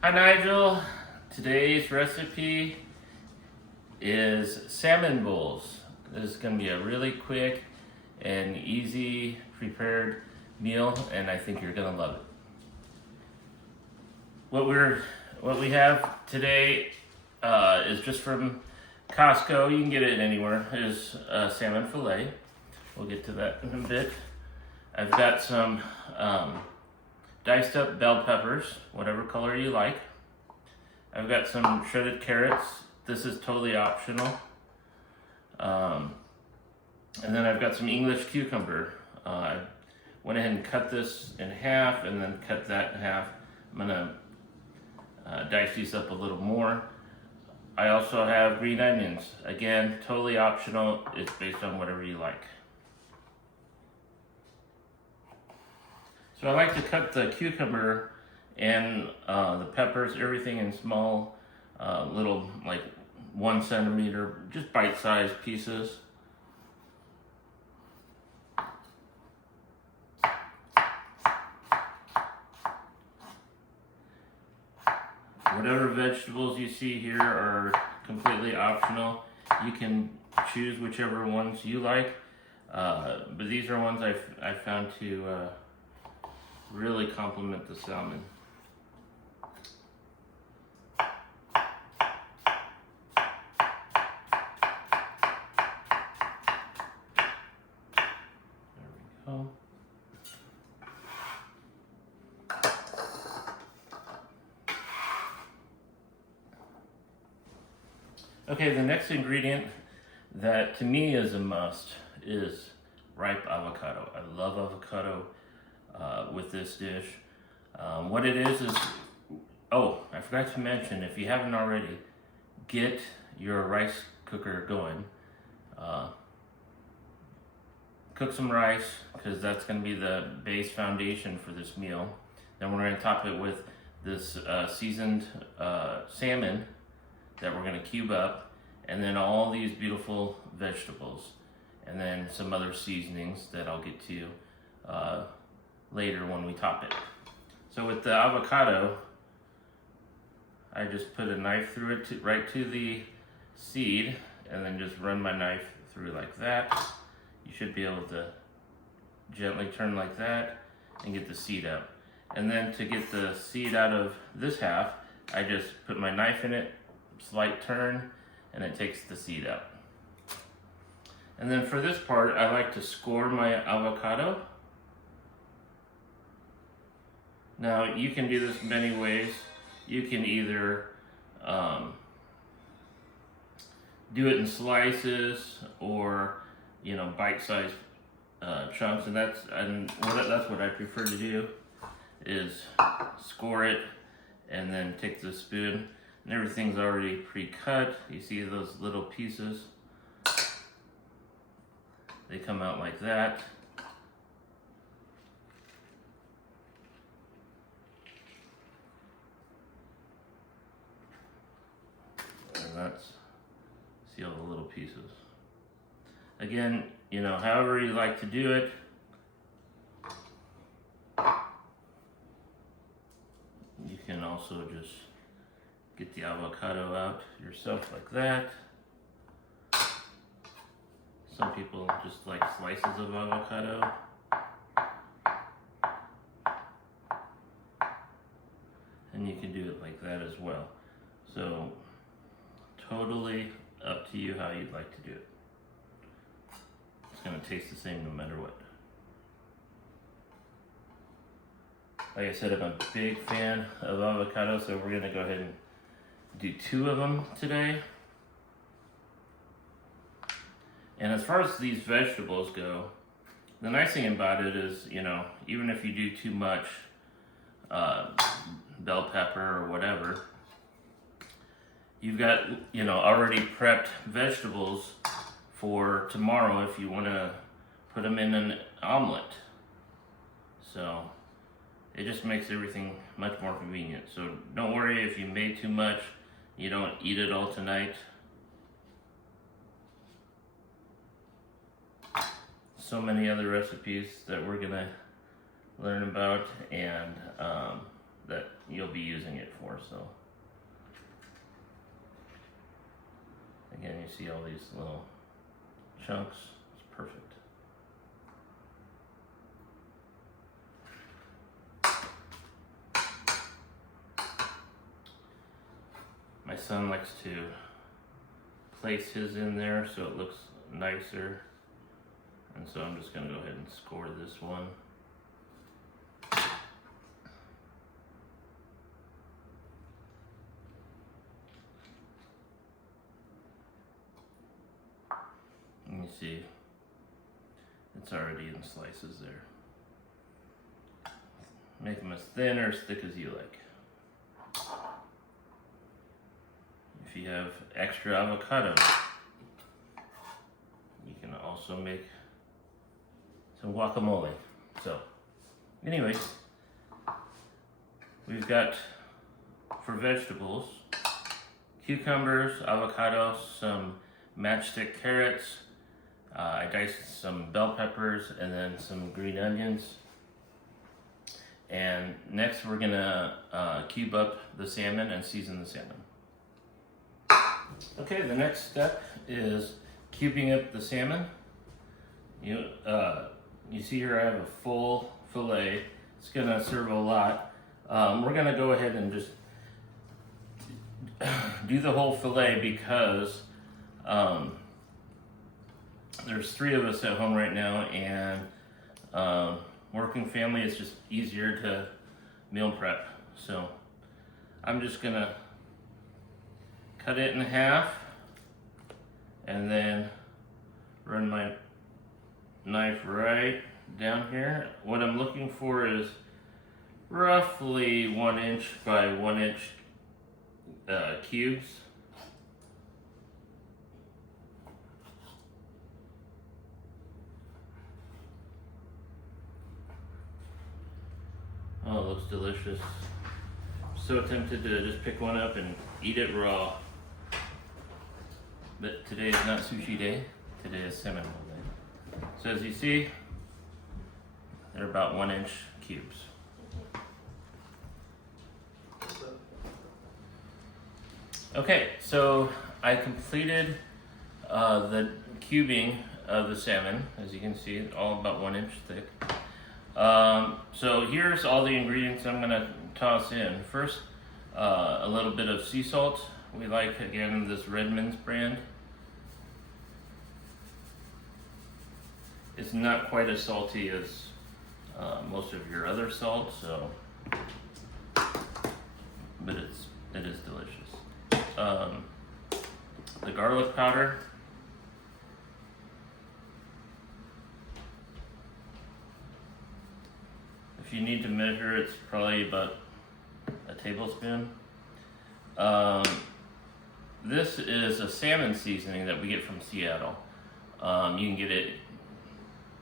Hi Nigel, today's recipe is salmon bowls. This is going to be a really quick and easy prepared meal, and I think you're going to love it. What we have today is just from Costco. You can get it anywhere. Is salmon fillet. We'll get to that in a bit. I've got some diced up bell peppers, whatever color you like. I've got some shredded carrots. This is totally optional. And then I've got some English cucumber. I went ahead and cut this in half and then cut that in half. I'm gonna dice these up a little more. I also have green onions. Again, totally optional. It's based on whatever you like. So I like to cut the cucumber and the peppers, everything in small, little, like 1 centimeter, just bite-sized pieces. Whatever vegetables you see here are completely optional. You can choose whichever ones you like, but these are ones I found to really complement the salmon. There we go. Okay, the next ingredient that to me is a must is ripe avocado. I love avocado with this dish. What it is, oh, I forgot to mention, if you haven't already, get your rice cooker going. Cook some rice, because that's going to be the base foundation for this meal. Then we're going to top it with this seasoned salmon that we're going to cube up, and then all these beautiful vegetables, and then some other seasonings that I'll get to later when we top it. So with the avocado, I just put a knife through it right to the seed, and then just run my knife through like that. You should be able to gently turn like that and get the seed out. And then to get the seed out of this half, I just put my knife in it, slight turn, and it takes the seed out. And then for this part, I like to score my avocado. Now you can do this many ways. You can either do it in slices or bite-sized chunks, and that's what I prefer to do, is score it and then take the spoon. And everything's already pre-cut. You see those little pieces? They come out like that. And that's, see all the little pieces. Again, however you like to do it. You can also just get the avocado out yourself like that. Some people just like slices of avocado. And you can do it like that as well. So, totally up to you how you'd like to do it. It's gonna taste the same no matter what. Like I said, I'm a big fan of avocado, so we're gonna go ahead and do 2 of them today. And as far as these vegetables go, the nice thing about it is, even if you do too much bell pepper or whatever, you've got, already prepped vegetables for tomorrow if you want to put them in an omelet. So it just makes everything much more convenient. So don't worry if you made too much, you don't eat it all tonight. So many other recipes that we're gonna learn about, and that you'll be using it for. So again, you see all these little chunks. It's perfect. My son likes to place his in there so it looks nicer. And so I'm just gonna go ahead and score this one. And you see, it's already in slices there. Make them as thin or as thick as you like. If you have extra avocado, you can also make some guacamole. So, anyways, we've got, for vegetables, cucumbers, avocados, some matchstick carrots, I diced some bell peppers, and then some green onions. And next we're gonna cube up the salmon and season the salmon. Okay, the next step is cubing up the salmon. You see here I have a full fillet. It's gonna serve a lot. We're gonna go ahead and just do the whole fillet because there's 3 of us at home right now, and working family is just easier to meal prep. So I'm just gonna cut it in half and then run my knife right down here. What I'm looking for is roughly 1 inch by 1 inch cubes. Oh, it looks delicious. So tempted to just pick one up and eat it raw. But today is not sushi day. Today is salmon roll day. So as you see, they're about 1 inch cubes. Okay, so I completed the cubing of the salmon. As you can see, all about 1 inch thick. So here's all the ingredients I'm gonna toss in. First, a little bit of sea salt. We like, again, this Redmond's brand. It's not quite as salty as most of your other salt, so, but it is delicious. The garlic powder. If you need to measure, it's probably about a tablespoon. This is a salmon seasoning that we get from Seattle. You can get it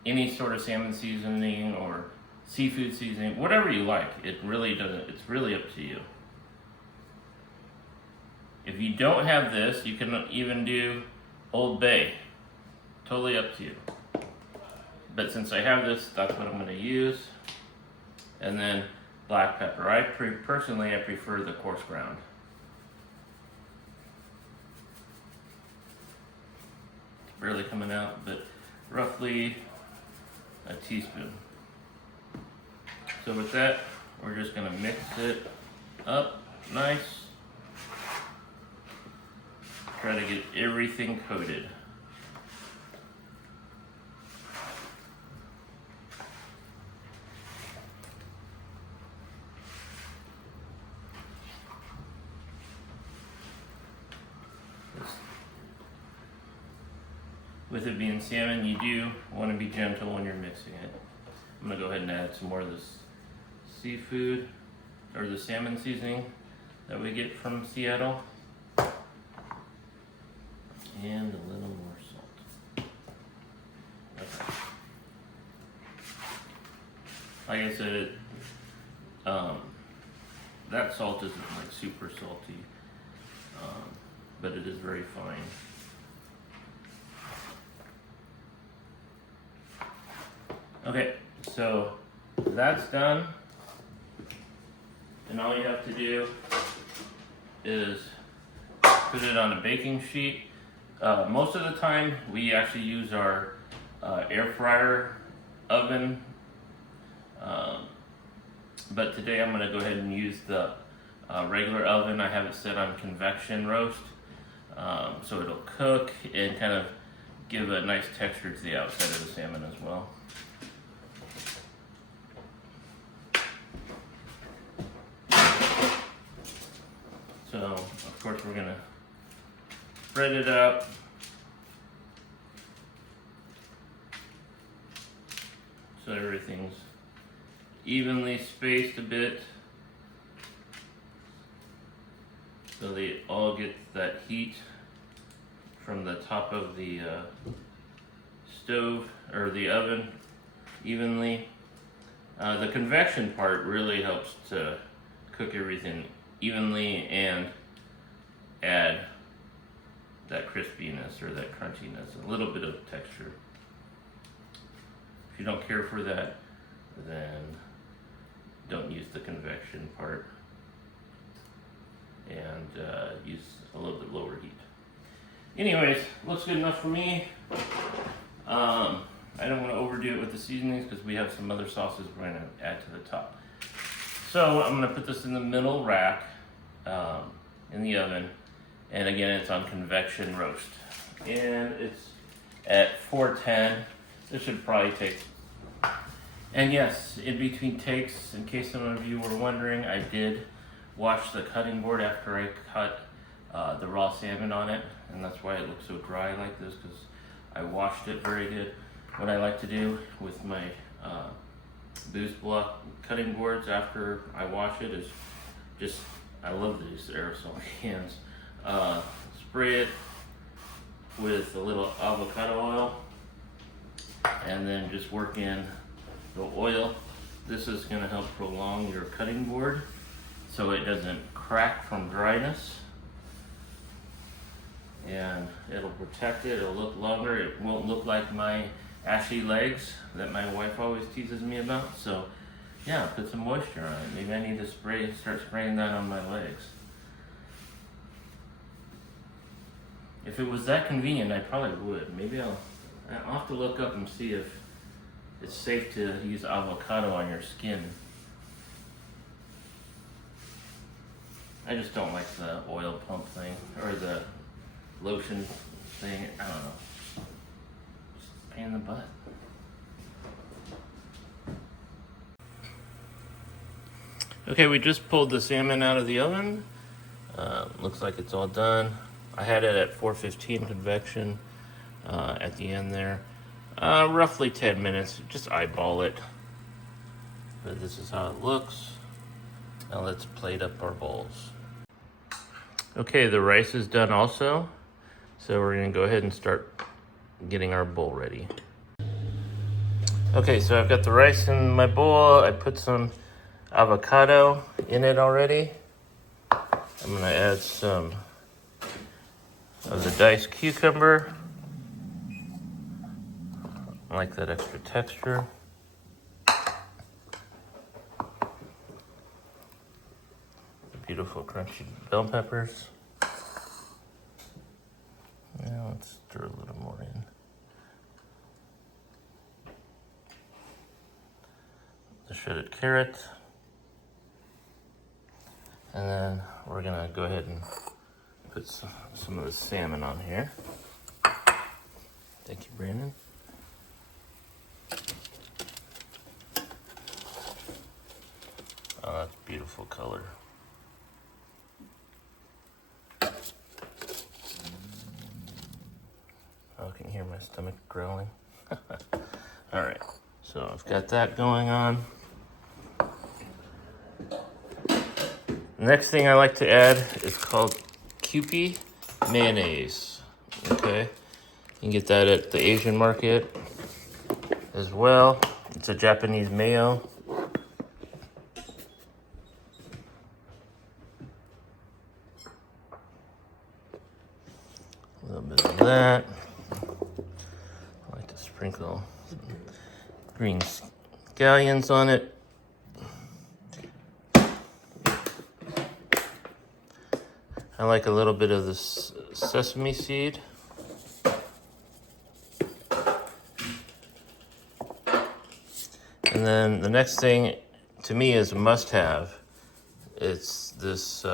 any sort of salmon seasoning or seafood seasoning, whatever you like. It really doesn't, it's really up to you. If you don't have this, you can even do Old Bay. Totally up to you. But since I have this, that's what I'm gonna use. And then black pepper. Personally, I prefer the coarse ground. It's barely coming out, but roughly a teaspoon. So with that, we're just gonna mix it up nice. Try to get everything coated. With it being salmon, you do want to be gentle when you're mixing it. I'm going to go ahead and add some more of this seafood, or the salmon seasoning that we get from Seattle. And a little more salt. Okay. Like I said, that salt isn't like super salty, but it is very fine. Okay, so that's done. And all you have to do is put it on a baking sheet. Most of the time, we actually use our air fryer oven. But today I'm going to go ahead and use the regular oven. I have it set on convection roast. So it'll cook and kind of give a nice texture to the outside of the salmon as well. So, of course, we're going to spread it up. So everything's evenly spaced a bit. So they all get that heat from the top of the stove or the oven evenly. The convection part really helps to cook everything evenly and add that crispiness or that crunchiness, a little bit of texture. If you don't care for that, then don't use the convection part and use a little bit lower heat. Anyways, looks good enough for me. I don't want to overdo it with the seasonings because we have some other sauces we're going to add to the top. So I'm going to put this in the middle rack in the oven, and again it's on convection roast, and it's at 410. This should probably take, and yes, in between takes, in case some of you were wondering, I did wash the cutting board after I cut the raw salmon on it, and that's why it looks so dry like this, because I washed it very good. What I like to do with my boost block cutting boards after I wash it is just, I love these aerosol cans, spray it with a little avocado oil and then just work in the oil. This is going to help prolong your cutting board so it doesn't crack from dryness, and it'll protect it. It'll look longer. It won't look like my ashy legs that my wife always teases me about. So yeah, put some moisture on it. Maybe I need to start spraying that on my legs. If it was that convenient, I probably would. Maybe I'll have to look up and see if it's safe to use avocado on your skin. I just don't like the oil pump thing, or the lotion thing. I don't know. Just a pain in the butt. Okay, we just pulled the salmon out of the oven. Looks like it's all done. I had it at 415 convection at the end there. Roughly 10 minutes. Just eyeball it. But this is how it looks. Now let's plate up our bowls. Okay, the rice is done also. So we're gonna go ahead and start getting our bowl ready. Okay, so I've got the rice in my bowl. I put some avocado in it already. I'm gonna add some of the diced cucumber. I like that extra texture. Beautiful crunchy bell peppers. Now let's stir a little more in. The shredded carrot. And then we're gonna go ahead and put some of the salmon on here. Thank you, Brandon. Oh, that's beautiful color. Oh, I can hear my stomach growling. All right, so I've got that going on. Next thing I like to add is called Kewpie mayonnaise. Okay, you can get that at the Asian market as well. It's a Japanese mayo. A little bit of that. I like to sprinkle some green scallions on it. I like a little bit of this sesame seed. And then the next thing to me is a must-have. It's this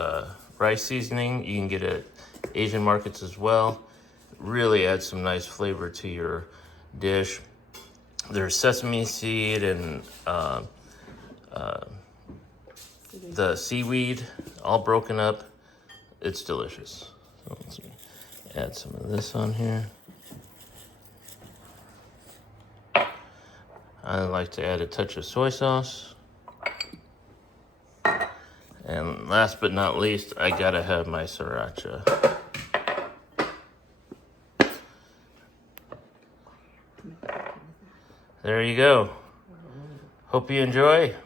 rice seasoning. You can get it at Asian markets as well. Really adds some nice flavor to your dish. There's sesame seed and the seaweed all broken up. It's delicious. So let's add some of this on here. I like to add a touch of soy sauce. And last but not least, I gotta have my sriracha. There you go. Hope you enjoy.